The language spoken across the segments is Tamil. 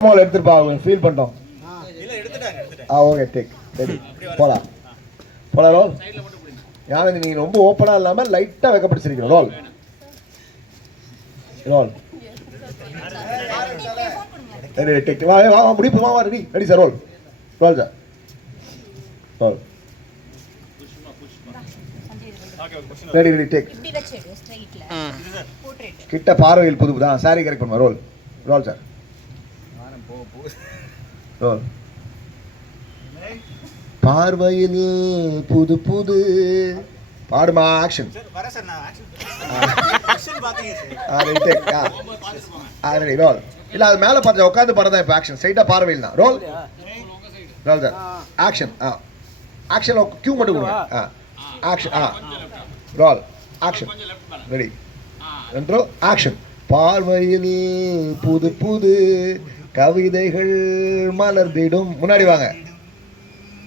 மால் எடுத்துட்டு பா அவங்க ஃபீல் பண்ணிட்டோம். ஆ ஓகே டேக் ரெடி போலாம். போலாம் ரோல் யானந்தி நீங்க ரொம்ப ஓப்பனா இல்லாம லைட்டா வெக்கப்பிடிச்சிருக்கீங்க. ரோல் ரோல் ரெடி டேக் வா வா வா முடிப்பு வா வா ready ready sir roll roll sir roll ready ready take கிட்ட பார்வையில் புது புது சாரி கரெக்ட் பண்ணுமா? ரோல் ரோல் சார் பார்வையில் புது புது. பாடுமா ஆக்ஷன் ரோல் இல்ல அது மேல பார்த்து உட்காந்து பாடுறதா இப்போ ஆக்ஷன் ஸ்ட்ரைட்டா பார்வையில் தான். ரோல் ரோல் சார் ஆக்ஷன் ஆ. ஆக்ஷன் கியூ மட்டும் கொடுங்க. ஆ. ஆக்ஷன் ஆ. ரோல் ஆக்ஷன் ரெடி ரெண்டோ ஆக்ஷன் பார்வையில் புது புது. கவிதைகள் மலர்ந்திடும். முன்னாடி வாங்க.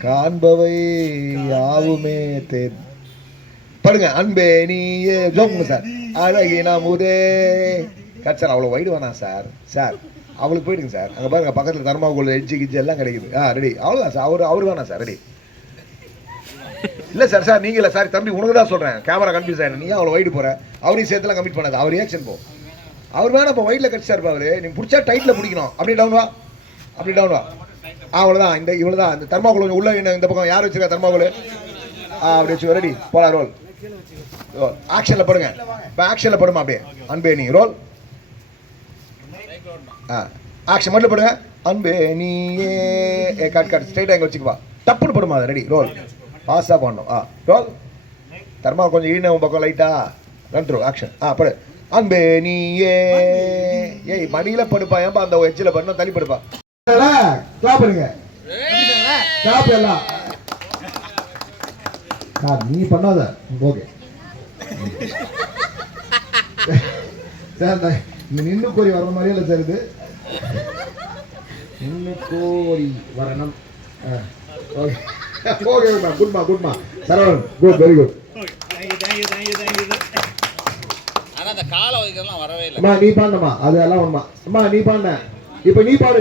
காண்பவை யாவுமே தேன் பாருங்க அன்பே நீயே. ஜோக்குங்க சார். அழகின முதே. கட் சார் அவ்வளோ வைடு வேணாம் சார்? சார் அவளுக்கு போயிடுங்க சார். அங்கே பாருங்க பக்கத்தில் தர்மாகோல் எட்ஜி கிஜ்ஜி எல்லாம் கிடைக்குது. ஆ ரெடி அவ்வளோதான் சார். அவர் அவர் வேணாம் சார்? ரெடி இல்லை சார் சார் நீங்கள் சார் தம்பி உனக்கு தான் சொல்கிறேன் கேமரா கன்ஃபியூஸ் ஆகிடும் நீ அவ்வளோ வைடு போகிற அவரையும் சேர்த்துலாம் கம்மிட் பண்ணாது. அவர் ரியாக்ஷன் போ. அவர் வேணா இப்போ வைடில் கட்சி சார் நீ பிடிச்சா டைட்டில் பிடிக்கணும். அப்படி டவுன் வா. அப்படி டவுன் வா. ஆ அவ்வளோதான் இந்த இவ்வளோ தான் இந்த தர்மாகோல் கொஞ்சம் உள்ள இந்த பக்கம் யார் வச்சிருக்கா தர்மாகோல் ஆ அப்படி வச்சு ரெடி போலாம் ரோல் ரோல் ஆக்ஷனில் படுங்க. இப்போ ஆக்ஷனில் படுமா அப்படியே? அன்பே நீ ரோல் ஆ. ஆக்ஷன் மட்டும் படுங்க. அன்பே நீயே கட் கட் ஸ்ட்ரைட்டாக இங்கே வச்சுக்குவா டப்புன்னு படுமா ரெடி ரோல் பாஸாக பண்ணணும் ஆ ரோல் தர்மா கொஞ்சம் ஈன பக்கம் லைட்டா ரன் ஆக்ஷன் ஆ படு. அன்பே நீயே ஏய் மடியில் படுப்பா ஏன்பா அந்த எச்சில் பண்ண தள்ளி படுப்பா. கிளாப் பண்ணுங்க கிளாப் எல்லாம். சார் நீ பண்ணாத ஓகே சார் இந்த நின்னு கோரி வர மாதிரியே இல்லை சார் இது. நின்னு கோரி வரணும். ஓகே ஓகே குட்மா குட்மா சரவணன் குட் வெரி குட் அந்த காலை வைக்கிறதுலாம் வரவே இல்லை. அம்மா நீ பாடுமா? அது எல்லாம் உண்மை. அம்மா நீ பாண்ட இப்போ நீ பாடு.